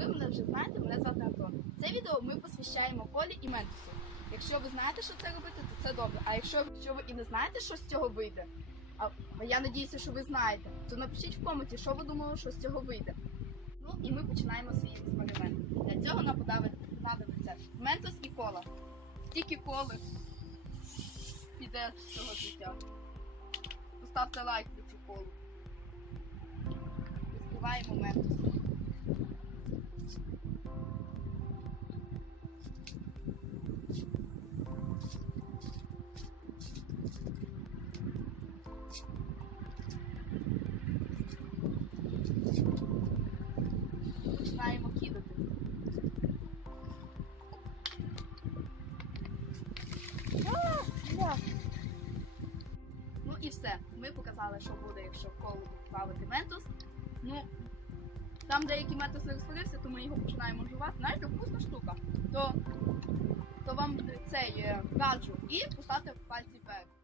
ви мене вже знаєте, мене звати Антон. Це відео ми посвящаємо Колі і Ментусу. Якщо ви знаєте, що це робити, то це добре. А якщо, якщо ви і не знаєте, що з цього вийде, а, я надіюся, що ви знаєте, то напишіть в коменті, що ви думали, що з цього вийде. Ну і ми починаємо свій експеримент. Для цього нам понадобиться Ментос і кола. Стільки коли піде з цього життя. Поставте лайк за цю колу. Розбиваємо Ментос. Починаємо кидати. Ну і все. Ми показали, що буде, якщо в колу плавати ментос. Ну, там деякий ментос не розходився, то ми його починаємо жувати. Знаєте, вкусна штука. То, то вам цей е, раджу і поставте пальці вверх.